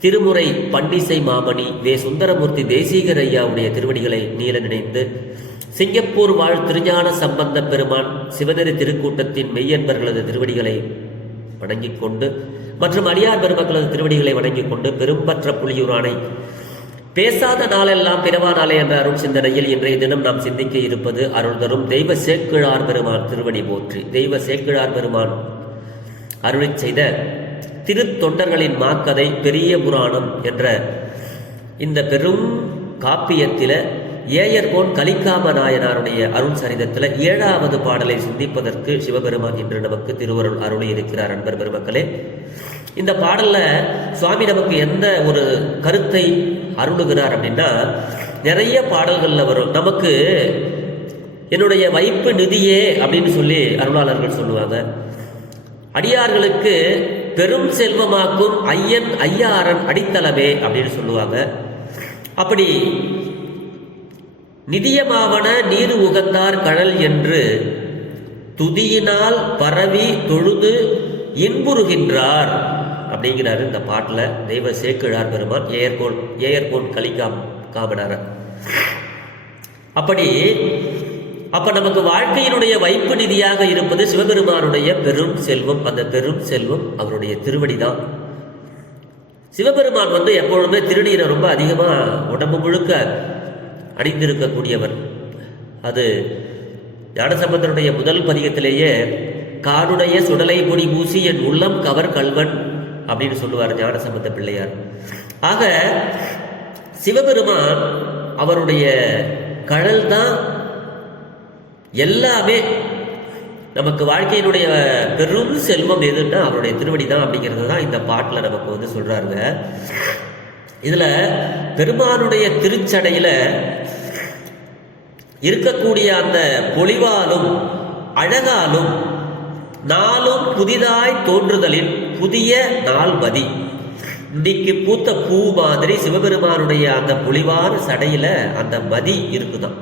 திருமுறை பண்டிசை மாமணி வே. சுந்தரமூர்த்தி தேசிகர் ஐயாவுடைய திருவடிகளை நீல நினைந்து சிங்கப்பூர் வாழ் திருஞான சம்பந்த பெருமான் சிவநெறி திருக்கூட்டத்தின் மெய்யன்பர்களது திருவடிகளை வணங்கிக் கொண்டு மற்றும் அடியார் பெருமக்களது திருவடிகளை வணங்கிக் கொண்டு பெரும்பற்ற புலியூரானை பேசாத நாளெல்லாம் பிறவா நாளே என்ற அருள் சிந்தனையில் இன்றைய தினம் நாம் சிந்திக்க இருப்பது அருள் தரும் தெய்வ சேக்கிழார் பெருமான் திருவடி போற்றி. தெய்வ சேக்கிழார் பெருமான் அருளை செய்த திருத்தொண்டர்களின் மாக்கதை பெரிய புராணம் என்ற இந்த பெரும் காப்பியத்தில் ஏயர்கோன் கலிக்காம நாயனாருடைய அருண் சரிதத்தில் ஏழாவது பாடலை சிந்திப்பதற்கு சிவபெருமான் இன்று நமக்கு திருவருள் அருளி இருக்கிறார் அன்பர் பெருமக்களே. இந்த பாடலில் சுவாமி நமக்கு எந்த ஒரு கருத்தை அருளுகிறார் அப்படின்னா நிறைய பாடல்களில் வரும். நமக்கு என்னுடைய வைப்பு நிதியே அப்படின்னு சொல்லி அருளாளர்கள் சொல்லுவாங்க. அடியார்களுக்கு பெரும் செல்வமாக்கும் ஐயன் ஐயாரன் அடித்தளமே அப்படின்னு சொல்லுவாங்க. அப்படி நிதியமாவன நீர் உகந்தார் கடல் என்று துதியினால் பரவி தொழுது இன்புறுகின்றார் அப்படிங்கிறாரு இந்த பாட்டில். தெய்வ சேக்கிழார் பெருமான் ஏயர்கோன் ஏயர்கோன் கலிகாம் காமனார் அப்படி அப்ப நமக்கு வாழ்க்கையினுடைய வைப்பு நிதியாக இருப்பது சிவபெருமானுடைய பெரும் செல்வம். அந்த பெரும் செல்வம் அவருடைய திருவடி தான் சிவபெருமான் வந்து எப்பொழுதுமே திருநீரை ரொம்ப அதிகமா உடம்பு முழுக்க அணிந்திருக்கக்கூடியவர். அது ஞானசம்பந்தனுடைய முதல் பதிகத்திலேயே காடுடைய சுடலை பொடி பூசி என் உள்ளம் கவர் கல்வன் அப்படின்னு சொல்லுவார் ஞானசம்பந்த பிள்ளையார். ஆக சிவபெருமான் அவருடைய கழல் தான் எல்லாமே நமக்கு வாழ்க்கையினுடைய பெரும் செல்வம் எதுன்னா அவருடைய திருவடி தான் அப்படிங்கிறது தான் இந்த பாட்டில் நமக்கு வந்து சொல்கிறாருங்க இதில் பெருமானுடைய திருச்சடையில் இருக்கக்கூடிய அந்த பொலிவாலும் அழகாலும் நாளும் புதிதாய் தோன்றுதலின் புதிய நாள் மதி இன்னைக்கு பூத்த பூ மாதிரி சிவபெருமானுடைய அந்த பொலிவான சடையில் அந்த மதி இருக்குதான்.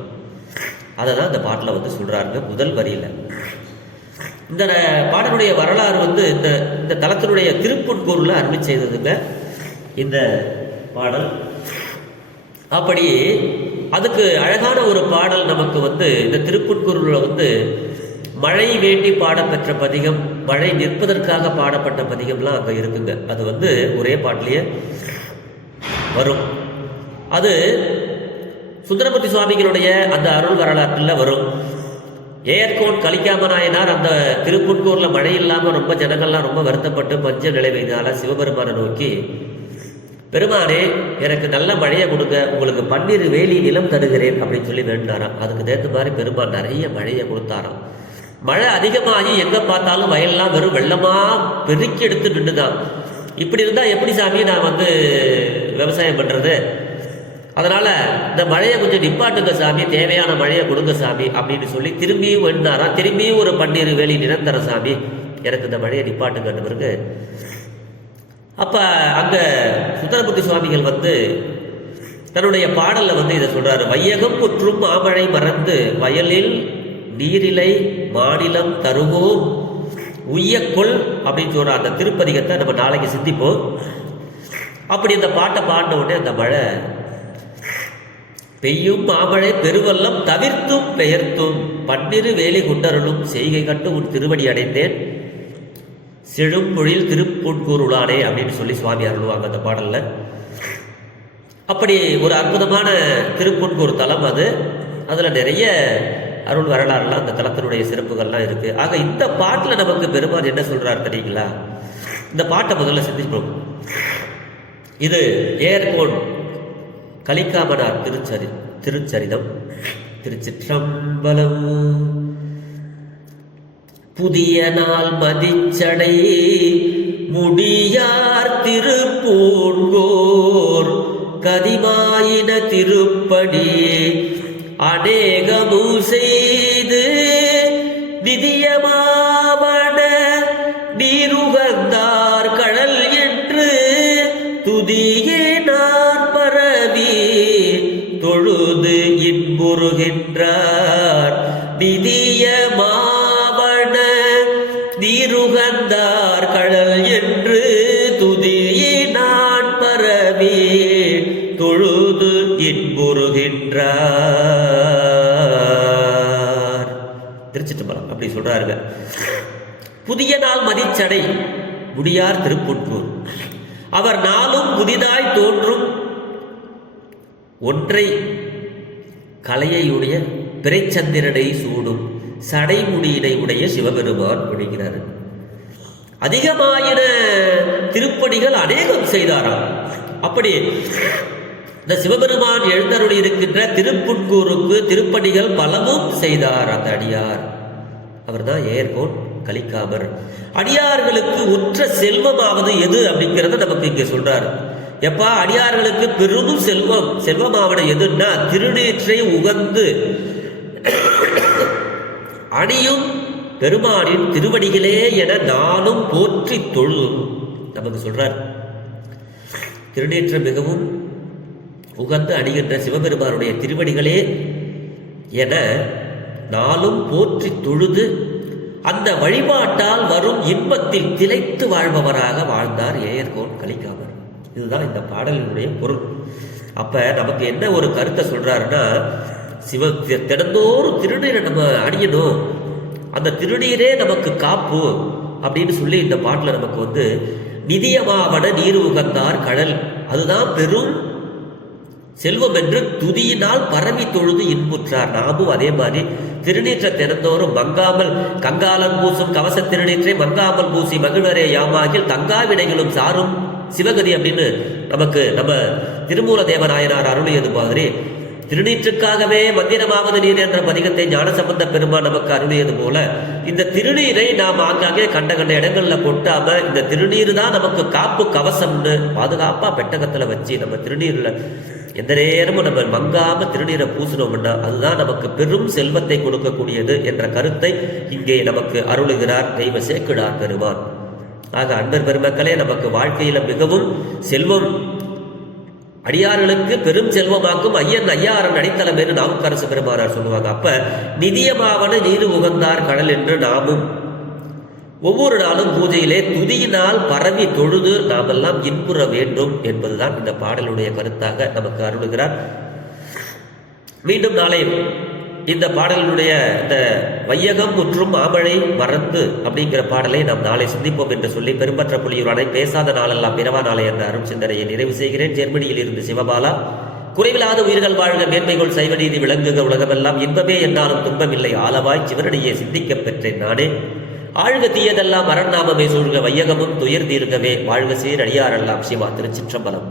அதை தான் இந்த பாட்டில் வந்து சொல்கிறாருங்க முதல் வரியில். இந்த பாடலுடைய வரலாறு வந்து இந்த இந்த தளத்தினுடைய திருப்புட்கூரில் அருமை செய்ததுங்க இந்த பாடல். அப்படி அதுக்கு அழகான ஒரு பாடல் நமக்கு வந்து இந்த திருப்புட்கூரில் வந்து மழை வேண்டி பாடப்பெற்ற பதிகம் மழை நிற்பதற்காக பாடப்பட்ட பதிகம்லாம் அங்கே இருக்குங்க. அது வந்து ஒரே பாட்டிலேயே வரும். அது சுந்தரமூர்த்தி சுவாமிகளுடைய அந்த அருள் வரலாற்றில் வரும். ஏர்கோன் கலிக்காம நாயனார் அந்த திருப்புன்கூரில் மழை இல்லாமல் ரொம்ப ஜனங்கள்லாம் ரொம்ப வருத்தப்பட்டு பஞ்ச நிலைமையினால சிவபெருமானை நோக்கி பெருமானே எனக்கு நல்ல மழையை கொடுங்க உங்களுக்கு பன்னீர் வேலி நிலம் தருகிறேன் அப்படின்னு சொல்லி வேண்டாராம் அதுக்கு தேர்ந்த மாதிரி பெருமான் நிறைய மழையை கொடுத்தாராம். மழை அதிகமாகி எங்க பார்த்தாலும் வயல்லாம் வெறும் வெள்ளமா பெருக்கி எடுத்து நின்றுதான். இப்படி இருந்தா எப்படி சாமி நான் வந்து விவசாயம் பண்றது? அதனால இந்த மழையை கொஞ்சம் நிப்பாட்டுங்க சாமி தேவையான மழையை கொடுங்க சாமி அப்படின்னு சொல்லி திரும்பியும் வேண்டாராம் திரும்பியும் ஒரு பன்னீர் வேலி நிரந்தர சாமி எனக்கு இந்த மழையை நிப்பாட்டுங்கன்னு பிறகு அப்ப அங்க சுந்தரமூர்த்தி சுவாமிகள் வந்து தன்னுடைய பாடல்ல வந்து இதை சொல்றாரு. வையகம் புற்றும் மாமழை மறந்து வயலில் நீரிலை மாநிலம் தருவோம். உய்யக்கொள் அப்படின்னு சொல்ற அந்த திருப்பதிகத்தை நம்ம நாளைக்கு சிந்திப்போம். அப்படி இந்த பாட்டை பாடின உடனே அந்த மழை பெய்யும் மாமழை பெருவெல்லம் தவிர்த்தும் பெயர்த்தும். பன்னிரு வேலி குண்டருளும் செய்கை கண்டு உன் திருவடி அடைந்தேன். செழும்பொழில் திருப்புட்கூருளானே அப்படின்னு சொல்லி சுவாமி அருள்வாங்க அந்த பாடல்ல. அப்படி ஒரு அற்புதமான திருப்புட்கூர் தலம் அது. அதுல நிறைய அருள் வரலாறுலாம் அந்த தலத்தினுடைய சிறப்புகள்லாம் இருக்கு. ஆக இந்த பாட்டில் நமக்கு பெருமாள் என்ன சொல்றாரு தெரியுங்களா? இந்த பாட்டை முதல்ல சிந்திப்போம். இது ஏர்கோன் கலிக்காமனார் திருச்சரி திருச்சரிதம் திருச்சிற்றம்பலம். புதிய நாள் மதிச்சடை முடியார் திருப்பூர்கோர் கதிமாயின திருப்படி அநேகமு செய்து நிதியமாவன நீருகந்தார் கடல் என்று துதியே நான் பரவி தொழுது இன்புறுகின்றார். நிதியமாவன நீருகந்தார் கடல் என்று துதியினான் பரவி தொழுது இன்புறுகின்றார். திருச்சிட்டம்பலம் அப்படி சொல்றாருங்க புதிய நாள் மதிச்சடை முடியார் திருப்புட்கூர் அவர் நாளும் புதிதாய் தோன்றும் ஒன்றை கலையையுடைய பிறைச்சந்திரனை சூடும் சடைமுடியினை உடைய சிவபெருமான் முடிகிறார் அதிகமாயின திருப்பணிகள் அநேகம் செய்தாராம். அப்படி இந்த சிவபெருமான் எழுந்தருளி இருக்கின்ற திருப்புன்கூருக்கு திருப்பணிகள் பலமும் செய்தார் அந்த அடியார். அவர்தான் ஏர்கோன் கலிக்காமர். அடியார்களுக்கு உற்ற செல்வமாவது எது அப்படிங்கிறத நமக்கு இங்கே சொல்றாரு. எப்பா அடியார்களுக்கு பெரும் செல்வம் செல்வமாவன எதுன்னா திருநீற்றை உகந்து அணியும் பெருமானின் திருவடிகளே என நானும் போற்றி தொழும். நமக்கு சொல்றார் திருநீற்றம் மிகவும் உகந்து அணிகின்ற சிவபெருமானுடைய திருவடிகளே என நாளும் போற்றி தொழுது அந்த வழிபாட்டால் வரும் இன்பத்தில் திளைத்து வாழ்பவராக வாழ்ந்தார் ஏயர்கோன் கலிக்காமர் இதுதான் இந்த பாடலினுடைய பொருள். அப்ப நமக்கு என்ன ஒரு கருத்தை சொல்றாருன்னா சிவ தினந்தோறும் திருநீரை நம்ம அணியணும். அந்த திருநீரே நமக்கு காப்பு அப்படின்னு சொல்லி இந்த பாட்டில் நமக்கு வந்து நிதியமாவன நீர் உகந்தார் கடல். அதுதான் பெரும் செல்வம் என்று துதியினால் பரவி தொழுது இன்புற்றார். நாமும் அதே மாதிரி திருநீற்ற திறந்தோறும் மங்காமல் கங்காளன் பூசும் கவச திருநீற்றை மங்காமல் பூசி மகிழ்வரே யாமாகில் தங்காவினைகளும் சாரும் சிவகதி அப்படின்னு நமக்கு நம்ம திருமூல தேவநாயனார் அருளியது மாதிரி திருநீற்றுக்காகவே மந்திரமாவது நீர் என்ற பதிகத்தை ஞானசம்பந்த பெருமான் நமக்கு அருளியது போல இந்த திருநீரை நாம் ஆங்காங்கே கண்ட கண்ட இடங்கள்ல கொட்டாம இந்த திருநீர் தான் நமக்கு காப்பு கவசம்னு பாதுகாப்பா பெட்டகத்துல வச்சு நம்ம திருநீர்ல எந்த நேரமும் நம்ம மங்காம திருநீரை பூசினோம்னா அதுதான் நமக்கு பெரும் செல்வத்தை கொடுக்கக்கூடியது என்ற கருத்தை இங்கே நமக்கு அருளுகிறார் தெய்வ சேக்கிடார் பெருமான். ஆக அன்பர் பெருமக்களே நமக்கு வாழ்க்கையில மிகவும் செல்வம் அடியார்களுக்கு பெரும் செல்வமாக்கும் ஐயன் ஐயாரன் அடித்தளம் என்று நாவுக்கரசு பெருமானார் சொல்லுவாங்க. அப்ப நிதியமாவன நீரு உகந்தார் கடல் என்று நாமும் ஒவ்வொரு நாளும் பூஜையிலே துதியினால் பரவி தொழுது நாமெல்லாம் இன்புற வேண்டும் என்பதுதான் இந்த பாடலுடைய கருத்தாக நமக்கு அருளுகிறார். மீண்டும் நாளை இந்த பாடலினுடைய இந்த வையகம் முற்றும் மாமழை மறந்து அப்படிங்கிற பாடலை நாம் நாளை சிந்திப்போம் என்று சொல்லி பெரும்பற்ற புலியுரானை பேசாத நாளெல்லாம் பிறவா நாளை என்ற அருண் சிந்தனையை நிறைவு செய்கிறேன். ஜெர்மனியில் இருந்து சிவபாலா. குறைவில்லாத உயிர்கள் வாழ்க மேன்மைகள் சைவநீதி விளங்குக உலகமெல்லாம் இன்பமே என்றாலும் துன்பமில்லை. ஆளவாய் சிவனடியே சிந்திக்கப் பெற்றேன் நானே. ஆழ்க தீயதெல்லாம் அரண்நாமமே சூழ்க வையகமும் துயர் தீர்க்கவே வாழ்க சீர் அடியாரெல்லாம் சிவா திருச்சிற்றம்பலம்.